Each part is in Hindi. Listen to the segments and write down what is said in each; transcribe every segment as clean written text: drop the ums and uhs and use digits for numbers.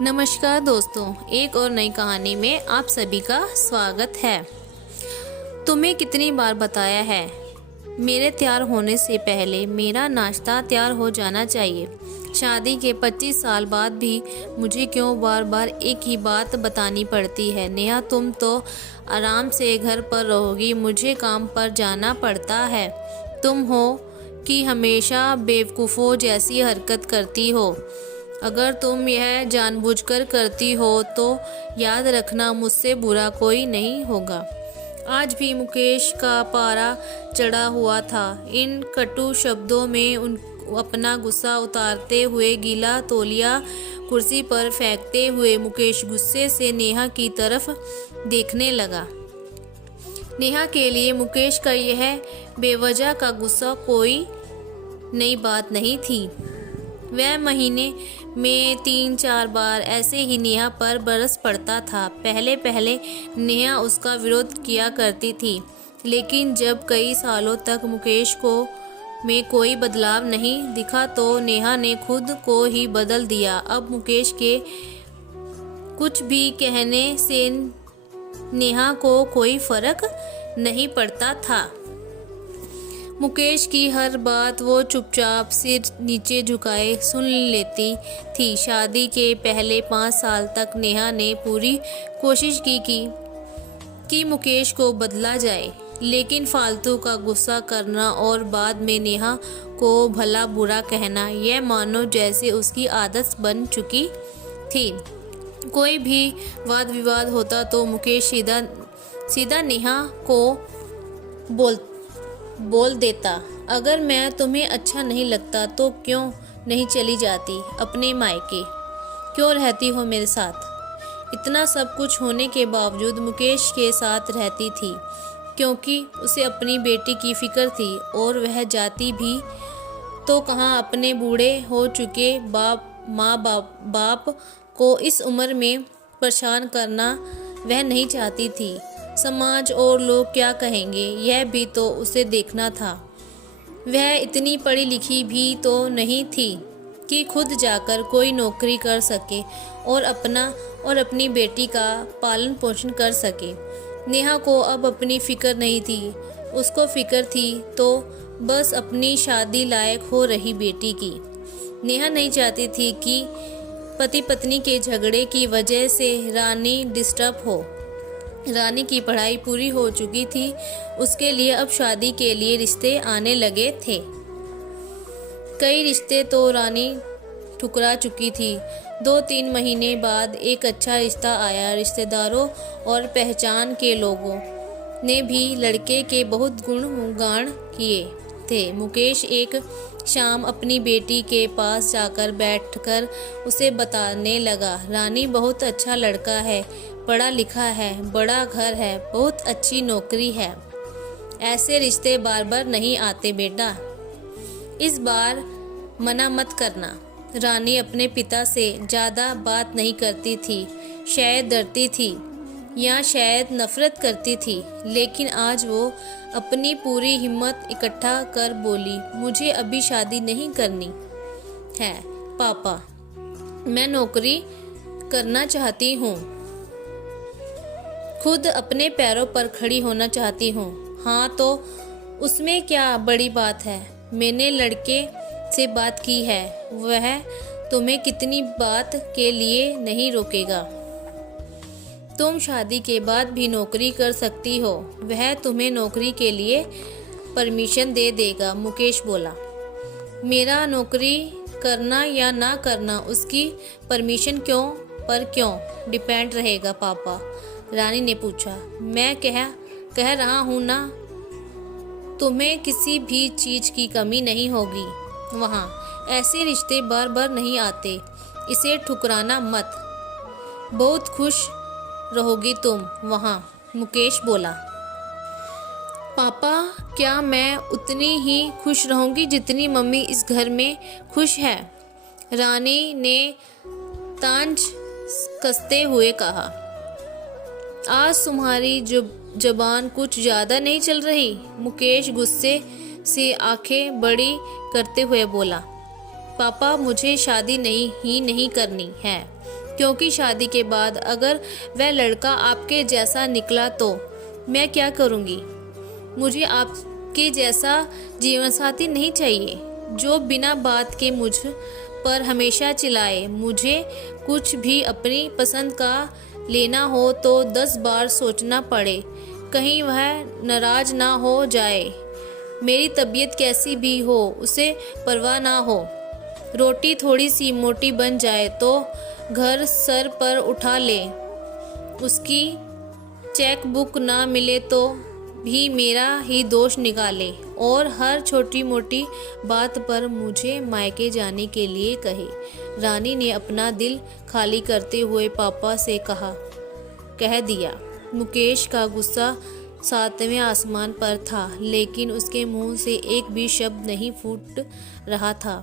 नमस्कार दोस्तों, एक और नई कहानी में आप सभी का स्वागत है। तुम्हें कितनी बार बताया है, मेरे तैयार होने से पहले मेरा नाश्ता तैयार हो जाना चाहिए। शादी के 25 साल बाद भी मुझे क्यों बार बार एक ही बात बतानी पड़ती है। नेहा, तुम तो आराम से घर पर रहोगी, मुझे काम पर जाना पड़ता है। तुम हो कि हमेशा बेवकूफ़ों जैसी हरकत करती हो। अगर तुम यह जानबूझकर करती हो तो याद रखना, मुझसे बुरा कोई नहीं होगा। आज भी मुकेश का पारा चढ़ा हुआ था। इन कटु शब्दों में अपना गुस्सा उतारते हुए गीला तौलिया कुर्सी पर फेंकते हुए मुकेश गुस्से से नेहा की तरफ देखने लगा। नेहा के लिए मुकेश का यह बेवजह का गुस्सा कोई नई बात नहीं थी। वह महीने में 3-4 बार ऐसे ही नेहा पर बरस पड़ता था। पहले पहले नेहा उसका विरोध किया करती थी, लेकिन जब कई सालों तक मुकेश को में कोई बदलाव नहीं दिखा तो नेहा ने खुद को ही बदल दिया। अब मुकेश के कुछ भी कहने से नेहा को कोई फर्क नहीं पड़ता था। मुकेश की हर बात वो चुपचाप सिर नीचे झुकाए सुन लेती थी। शादी के पहले 5 साल तक नेहा ने पूरी कोशिश की कि मुकेश को बदला जाए, लेकिन फालतू का गुस्सा करना और बाद में नेहा को भला बुरा कहना, यह मानो जैसे उसकी आदत बन चुकी थी। कोई भी वाद विवाद होता तो मुकेश सीधा नेहा को बोल देता, अगर मैं तुम्हें अच्छा नहीं लगता तो क्यों नहीं चली जाती अपने मायके, क्यों रहती हो मेरे साथ। इतना सब कुछ होने के बावजूद मुकेश के साथ रहती थी, क्योंकि उसे अपनी बेटी की फिक्र थी। और वह जाती भी तो कहाँ, अपने बूढ़े हो चुके बाप को इस उम्र में परेशान करना वह नहीं चाहती थी। समाज और लोग क्या कहेंगे, यह भी तो उसे देखना था। वह इतनी पढ़ी लिखी भी तो नहीं थी कि खुद जाकर कोई नौकरी कर सके और अपनी बेटी का पालन पोषण कर सके। नेहा को अब अपनी फिक्र नहीं थी, उसको फिक्र थी तो बस अपनी शादी लायक हो रही बेटी की। नेहा नहीं चाहती थी कि पति पत्नी के झगड़े की वजह से रानी डिस्टर्ब हो। रानी की पढ़ाई पूरी हो चुकी थी, उसके लिए अब शादी के लिए रिश्ते आने लगे थे। कई रिश्ते तो रानी ठुकरा चुकी थी। 2-3 महीने बाद एक अच्छा रिश्ता आया। रिश्तेदारों और पहचान के लोगों ने भी लड़के के बहुत गुणगान किए थे। मुकेश एक शाम अपनी बेटी के पास जाकर बैठकर उसे बताने लगा, रानी बहुत अच्छा लड़का है, पढ़ा लिखा है, बड़ा घर है, बहुत अच्छी नौकरी है। ऐसे रिश्ते बार बार नहीं आते बेटा, इस बार मना मत करना। रानी अपने पिता से ज़्यादा बात नहीं करती थी, शायद डरती थी या शायद नफरत करती थी, लेकिन आज वो अपनी पूरी हिम्मत इकट्ठा कर बोली, मुझे अभी शादी नहीं करनी है पापा, मैं नौकरी करना चाहती हूँ, खुद अपने पैरों पर खड़ी होना चाहती हूँ। हाँ तो उसमें क्या बड़ी बात है, मैंने लड़के से बात की है, वह तुम्हें कितनी बात के लिए नहीं रोकेगा। तुम शादी के बाद भी नौकरी कर सकती हो, वह तुम्हें नौकरी के लिए परमिशन दे देगा। मुकेश बोला, मेरा नौकरी करना या ना करना उसकी परमिशन क्यों डिपेंड रहेगा पापा, रानी ने पूछा। मैं कह रहा हूँ ना, तुम्हें किसी भी चीज़ की कमी नहीं होगी वहाँ। ऐसे रिश्ते बार बार नहीं आते, इसे ठुकराना मत, बहुत खुश रहोगी तुम वहाँ, मुकेश बोला। पापा, क्या मैं उतनी ही खुश रहूँगी जितनी मम्मी इस घर में खुश है, रानी ने तांज कसते हुए कहा। आज तुम्हारी जबान कुछ ज़्यादा नहीं चल रही, मुकेश गुस्से से आंखें बड़ी करते हुए बोला। पापा, मुझे शादी नहीं करनी है, क्योंकि शादी के बाद अगर वह लड़का आपके जैसा निकला तो मैं क्या करूँगी। मुझे आपके जैसा जीवनसाथी नहीं चाहिए जो बिना बात के मुझ पर हमेशा चिल्लाए। मुझे कुछ भी अपनी पसंद का लेना हो तो 10 बार सोचना पड़े, कहीं वह नाराज ना हो जाए। मेरी तबीयत कैसी भी हो उसे परवाह ना हो। रोटी थोड़ी सी मोटी बन जाए तो घर सर पर उठा ले। उसकी चेक बुक ना मिले तो भी मेरा ही दोष निकाले और हर छोटी मोटी बात पर मुझे मायके जाने के लिए कहे। रानी ने अपना दिल खाली करते हुए पापा से कह दिया। मुकेश का गुस्सा 7वें आसमान पर था, लेकिन उसके मुंह से एक भी शब्द नहीं फूट रहा था।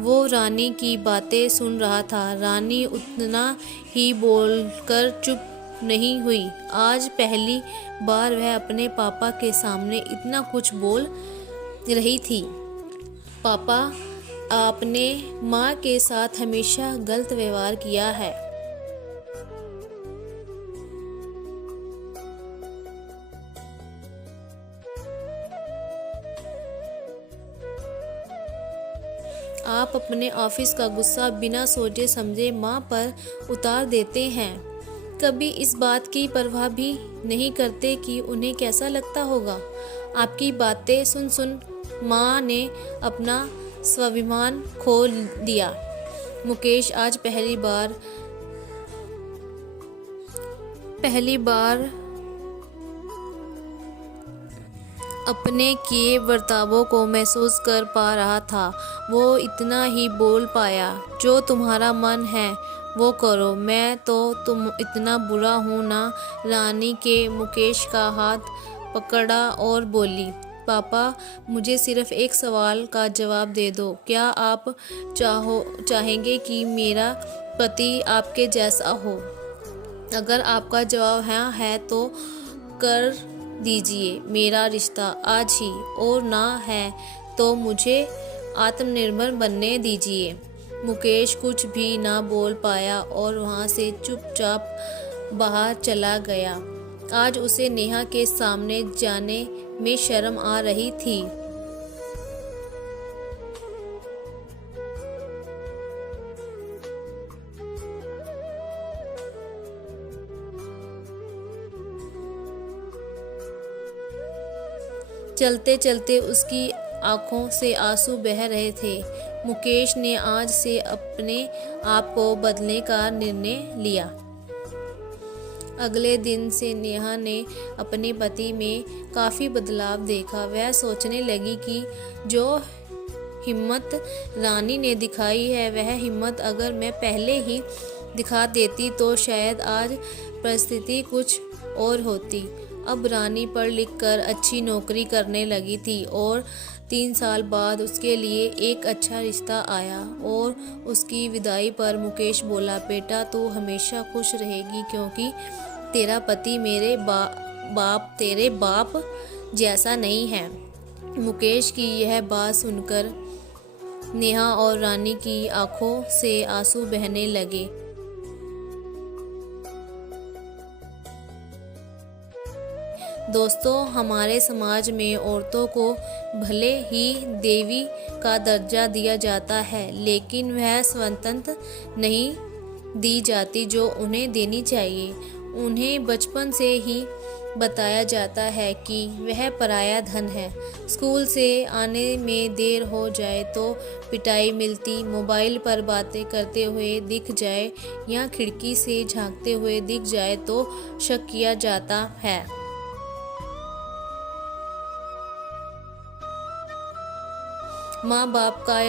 वो रानी की बातें सुन रहा था। रानी उतना ही बोलकर चुप नहीं हुई। आज पहली बार वह अपने पापा के सामने इतना कुछ बोल रही थी। पापा, आपने माँ के साथ हमेशा गलत व्यवहार किया है। आप अपने ऑफिस का गुस्सा बिना सोचे समझे माँ पर उतार देते हैं। कभी इस बात की परवाह भी नहीं करते कि उन्हें कैसा लगता होगा। आपकी बातें सुन सुन माँ ने अपना स्वाभिमान खो दिया। मुकेश आज पहली बार अपने किए बर्तावों को महसूस कर पा रहा था। वो इतना ही बोल पाया, जो तुम्हारा मन है वो करो, मैं तो तुम इतना बुरा हूँ ना। रानी के मुकेश का हाथ पकड़ा और बोली, पापा, मुझे सिर्फ एक सवाल का जवाब दे दो। क्या आप चाहेंगे कि मेरा पति आपके जैसा हो? अगर आपका जवाब हाँ है तो कर दीजिए मेरा रिश्ता आज ही, और ना है तो मुझे आत्मनिर्भर बनने दीजिए। मुकेश कुछ भी ना बोल पाया और वहाँ से चुपचाप बाहर चला गया। आज उसे नेहा के सामने जाने में शर्म आ रही थी। चलते चलते उसकी आंखों से आंसू बह रहे थे। मुकेश ने आज से अपने आप को बदलने का निर्णय लिया। अगले दिन से नेहा ने अपने पति में काफ़ी बदलाव देखा। वह सोचने लगी कि जो हिम्मत रानी ने दिखाई है, वह हिम्मत अगर मैं पहले ही दिखा देती तो शायद आज परिस्थिति कुछ और होती। अब रानी पढ़ लिख कर अच्छी नौकरी करने लगी थी और 3 साल बाद उसके लिए एक अच्छा रिश्ता आया। और उसकी विदाई पर मुकेश बोला, बेटा तू हमेशा खुश रहेगी क्योंकि तेरा पति तेरे बाप जैसा नहीं है। मुकेश की यह बात सुनकर नेहा और रानी की आंखों से आंसू बहने लगे। दोस्तों, हमारे समाज में औरतों को भले ही देवी का दर्जा दिया जाता है, लेकिन वह स्वतंत्रता नहीं दी जाती जो उन्हें देनी चाहिए। उन्हें बचपन से ही बताया जाता है कि वह पराया धन है। स्कूल से आने में देर हो जाए तो पिटाई मिलती, मोबाइल पर बातें करते हुए दिख जाए या खिड़की से झांकते हुए दिख जाए तो शक किया जाता है। माँ बाप का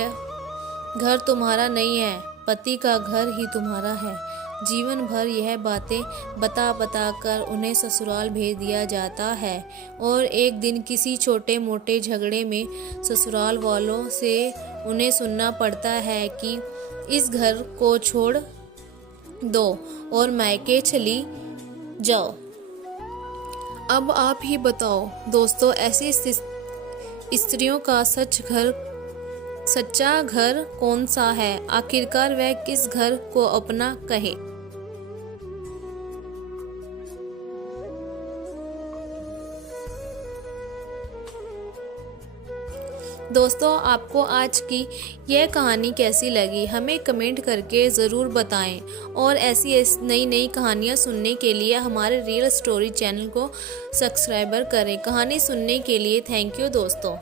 घर तुम्हारा नहीं है, पति का घर ही तुम्हारा है। जीवन भर यह बातें बता कर उन्हें ससुराल भेज दिया जाता है और एक दिन किसी छोटे मोटे झगड़े में ससुराल वालों से उन्हें सुनना पड़ता है कि इस घर को छोड़ दो और मायके चली जाओ। अब आप ही बताओ दोस्तों, ऐसी स्त्रियों का सच्चा घर कौन सा है? आखिरकार वह किस घर को अपना कहे? दोस्तों, आपको आज की यह कहानी कैसी लगी हमें कमेंट करके ज़रूर बताएं और ऐसी नई नई कहानियाँ सुनने के लिए हमारे रियल स्टोरी चैनल को सब्सक्राइबर करें। कहानी सुनने के लिए थैंक यू दोस्तों।